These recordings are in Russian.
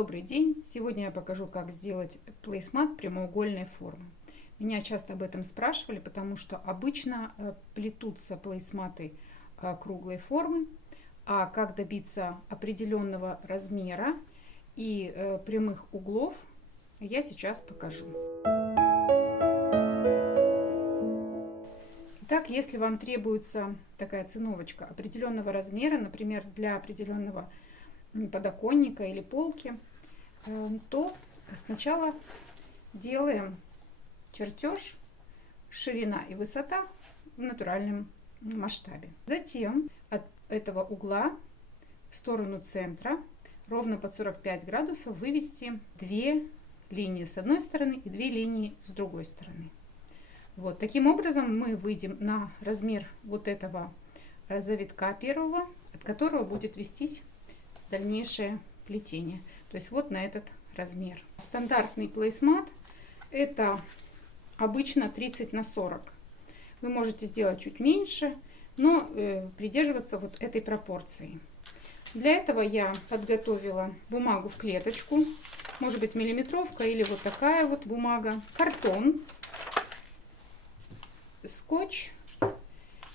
Добрый день! Сегодня я покажу, как сделать плейсмат прямоугольной формы. Меня часто об этом спрашивали, потому что обычно плетутся плейсматы круглой формы, а как добиться определенного размера и прямых углов, я сейчас покажу. Итак, если вам требуется такая циновочка определенного размера, например, для определенного подоконника или полки, то сначала делаем чертеж, ширина и высота в натуральном масштабе. Затем от этого угла в сторону центра ровно под 45 градусов вывести две линии с одной стороны и две линии с другой стороны. Вот таким образом мы выйдем на размер вот этого завитка первого, от которого будет вестись дальнейшее плетение. То есть вот на этот размер. Стандартный плейсмат это обычно 30 на 40. Вы можете сделать чуть меньше, но придерживаться вот этой пропорции. Для этого я подготовила бумагу в клеточку, может быть миллиметровка или вот такая вот бумага, картон, скотч,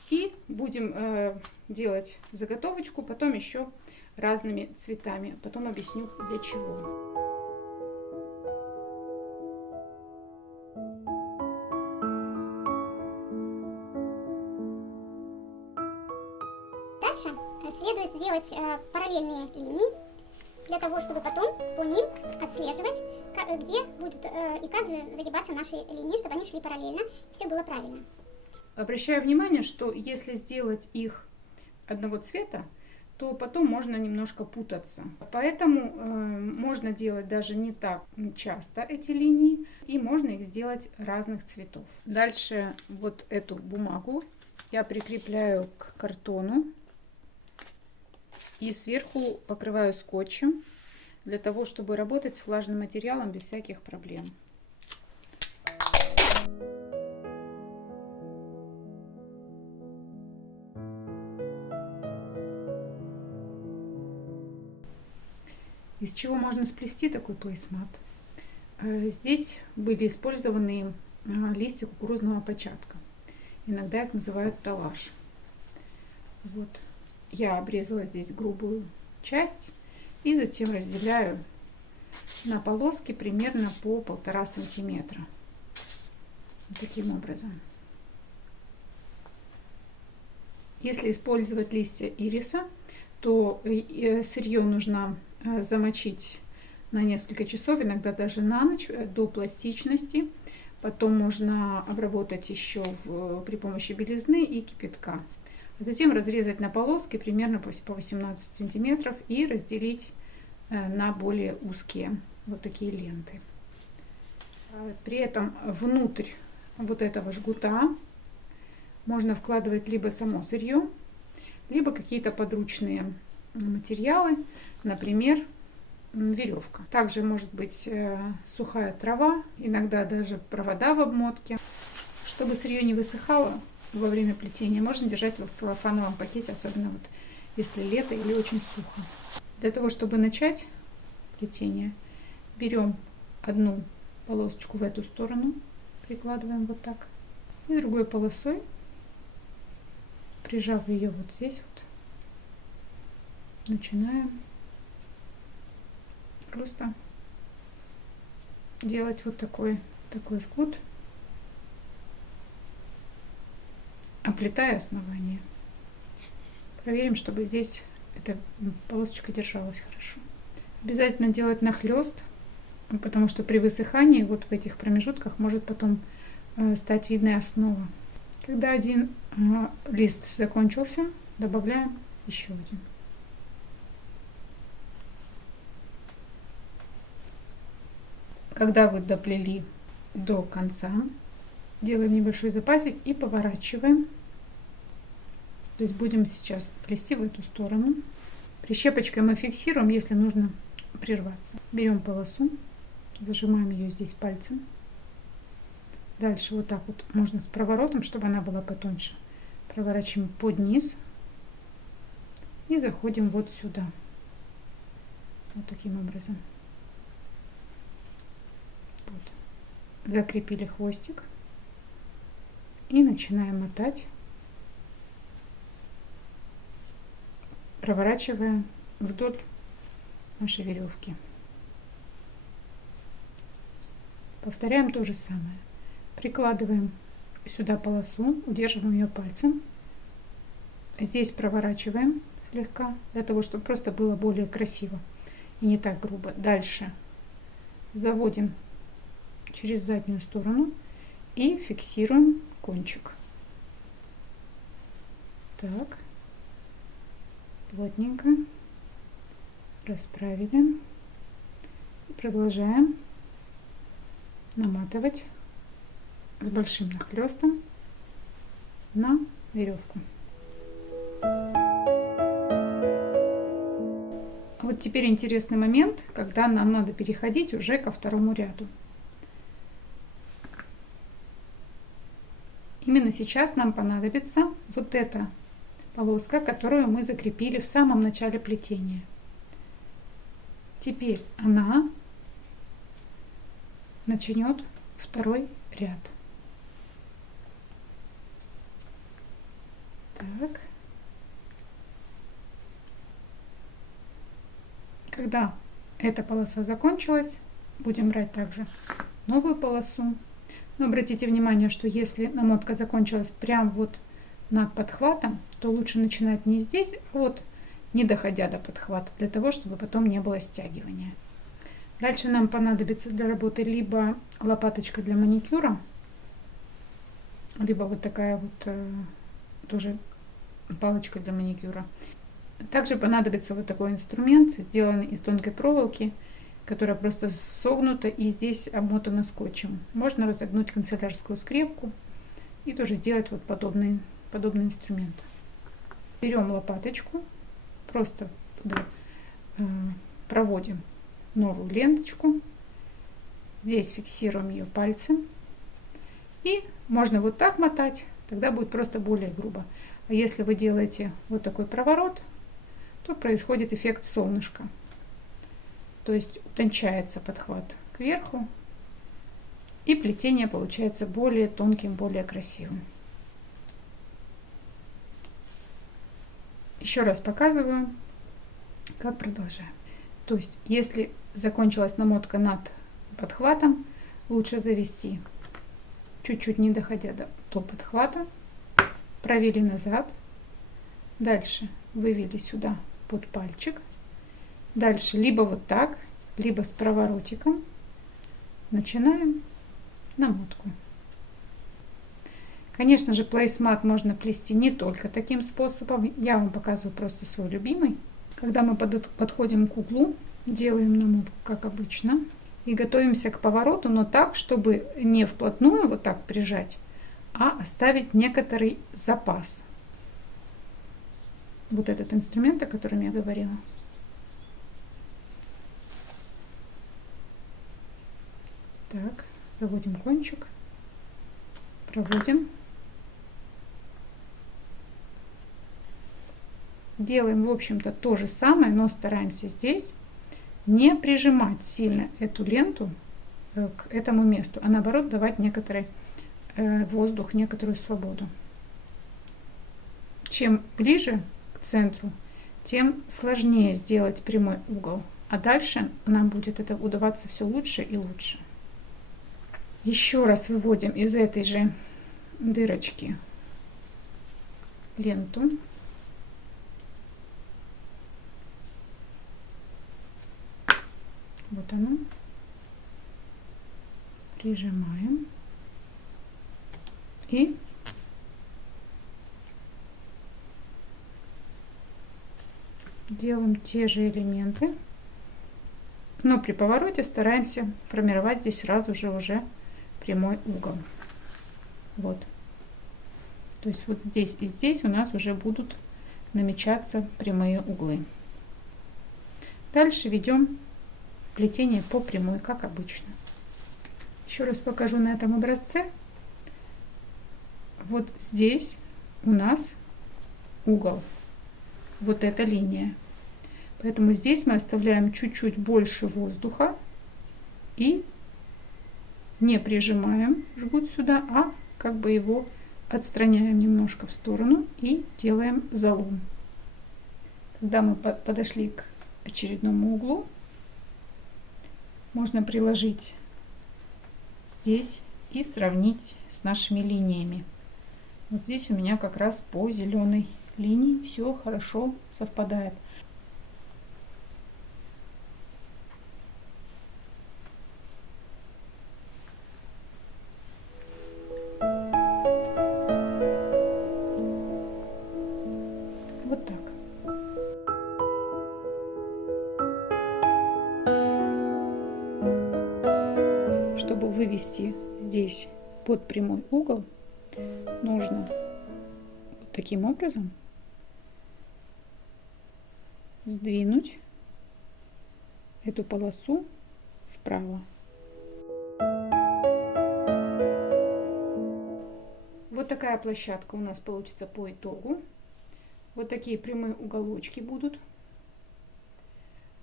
и будем делать заготовочку, потом еще разными цветами. Потом объясню для чего. Дальше следует сделать параллельные линии, для того, чтобы потом по ним отслеживать, где будут и как загибаться наши линии, чтобы они шли параллельно, и все было правильно. Обращаю внимание, что если сделать их одного цвета, то потом можно немножко путаться. Поэтому можно делать даже не так часто эти линии, и можно их сделать разных цветов. Дальше вот эту бумагу я прикрепляю к картону и сверху покрываю скотчем, для того, чтобы работать с влажным материалом без всяких проблем. Из чего можно сплести такой плейсмат? Здесь были использованы листья кукурузного початка. Иногда их называют талаш. Вот. Я обрезала здесь грубую часть и затем разделяю на полоски примерно по 1,5 сантиметра. Вот таким образом. Если использовать листья ириса, то сырье нужно замочить на несколько часов, иногда даже на ночь, до пластичности. Потом можно обработать еще при помощи белизны и кипятка. Затем разрезать на полоски примерно по 18 сантиметров и разделить на более узкие вот такие ленты. При этом внутрь вот этого жгута можно вкладывать либо само сырье, либо какие-то подручные материалы, например, веревка. Также может быть сухая трава, иногда даже провода в обмотке. Чтобы сырье не высыхало во время плетения, можно держать его в целлофановом пакете, особенно вот если лето или очень сухо. Для того, чтобы начать плетение, берем одну полосочку в эту сторону, прикладываем вот так, и другой полосой, прижав ее вот здесь вот, начинаем просто делать вот такой жгут, оплетая основание. Проверим, чтобы здесь эта полосочка держалась хорошо. Обязательно делать нахлест, потому что при высыхании вот в этих промежутках может потом стать видна основа. Когда один лист закончился, добавляем еще один. Когда вы доплели до конца, делаем небольшой запасик и поворачиваем. То есть будем сейчас плести в эту сторону. Прищепочкой мы фиксируем, если нужно прерваться. Берем полосу, зажимаем ее здесь пальцем. Дальше вот так вот можно с проворотом, чтобы она была потоньше. Проворачиваем под низ и заходим вот сюда. Вот таким образом. закрепили хвостик и начинаем мотать, проворачивая вдоль нашей веревки. Повторяем то же самое. Прикладываем сюда полосу, удерживаем ее пальцем. Здесь проворачиваем слегка, для того, чтобы просто было более красиво и не так грубо. Дальше заводим через заднюю сторону и фиксируем кончик. Так, плотненько расправили и продолжаем наматывать с большим нахлестом на веревку. Вот теперь интересный момент, когда нам надо переходить уже ко второму ряду. Именно сейчас нам понадобится вот эта полоска, которую мы закрепили в самом начале плетения. Теперь она начнет второй ряд. Так. Когда эта полоса закончилась, будем брать также новую полосу. Но обратите внимание, что если намотка закончилась прям вот над подхватом, то лучше начинать не здесь, а вот не доходя до подхвата, для того, чтобы потом не было стягивания. Дальше нам понадобится для работы либо лопаточка для маникюра, либо вот такая вот тоже палочка для маникюра. Также понадобится вот такой инструмент, сделанный из тонкой проволоки, которая просто согнута и здесь обмотана скотчем. Можно разогнуть канцелярскую скрепку и тоже сделать вот подобный инструмент. Берем лопаточку, просто туда проводим новую ленточку, здесь фиксируем ее пальцем, и можно вот так мотать, тогда будет просто более грубо. А если вы делаете вот такой проворот, то происходит эффект солнышка, то есть утончается подхват кверху, и плетение получается более тонким, более красивым. Еще раз показываю, как продолжаем. То есть, если закончилась намотка над подхватом, лучше завести, чуть-чуть не доходя до подхвата, провели назад, дальше вывели сюда под пальчик, дальше либо вот так, либо с проворотиком начинаем намотку. Конечно же, плейсмат можно плести не только таким способом, я вам показываю просто свой любимый. Когда мы подходим к углу, делаем намотку, как обычно, и готовимся к повороту, но так, чтобы не вплотную вот так прижать, а оставить некоторый запас. Вот этот инструмент, о котором я говорила. Так, заводим кончик, проводим. Делаем, в общем-то, то же самое, но стараемся здесь не прижимать сильно эту ленту к этому месту, а наоборот давать некоторый воздух, некоторую свободу. Чем ближе к центру, тем сложнее сделать прямой угол, а дальше нам будет это удаваться все лучше и лучше. Еще раз выводим из этой же дырочки ленту. Вот оно. Прижимаем. И делаем те же элементы, но при повороте стараемся формировать здесь сразу же уже прямой угол. Вот. То есть вот здесь и здесь у нас уже будут намечаться прямые углы. Дальше ведем плетение по прямой, как обычно. Еще раз покажу на этом образце. Вот здесь у нас угол, вот эта линия. Поэтому здесь мы оставляем чуть-чуть больше воздуха и не прижимаем жгут сюда, а как бы его отстраняем немножко в сторону и делаем залом. Когда мы подошли к очередному углу, можно приложить здесь и сравнить с нашими линиями. Вот здесь у меня как раз по зеленой линии все хорошо совпадает. Вот так. Чтобы вывести здесь под прямой угол, нужно вот таким образом сдвинуть эту полосу вправо. Вот такая площадка у нас получится по итогу. Вот такие прямые уголочки будут.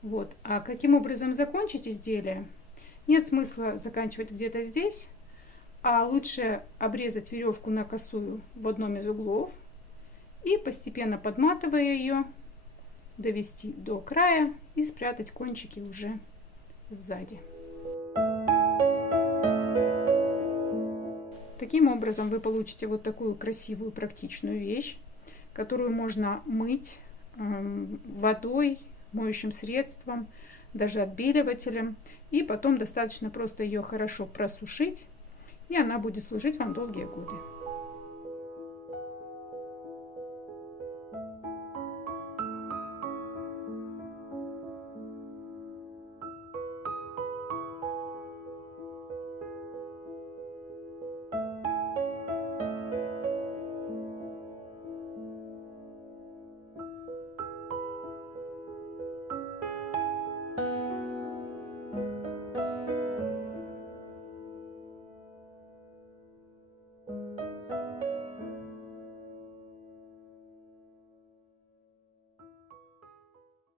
Вот. А каким образом закончить изделие? Нет смысла заканчивать где-то здесь, а лучше обрезать веревку на косую в одном из углов и, постепенно подматывая ее, довести до края и спрятать кончики уже сзади. Таким образом вы получите вот такую красивую практичную вещь, которую можно мыть водой, моющим средством, даже отбеливателем. И потом достаточно просто ее хорошо просушить, и она будет служить вам долгие годы.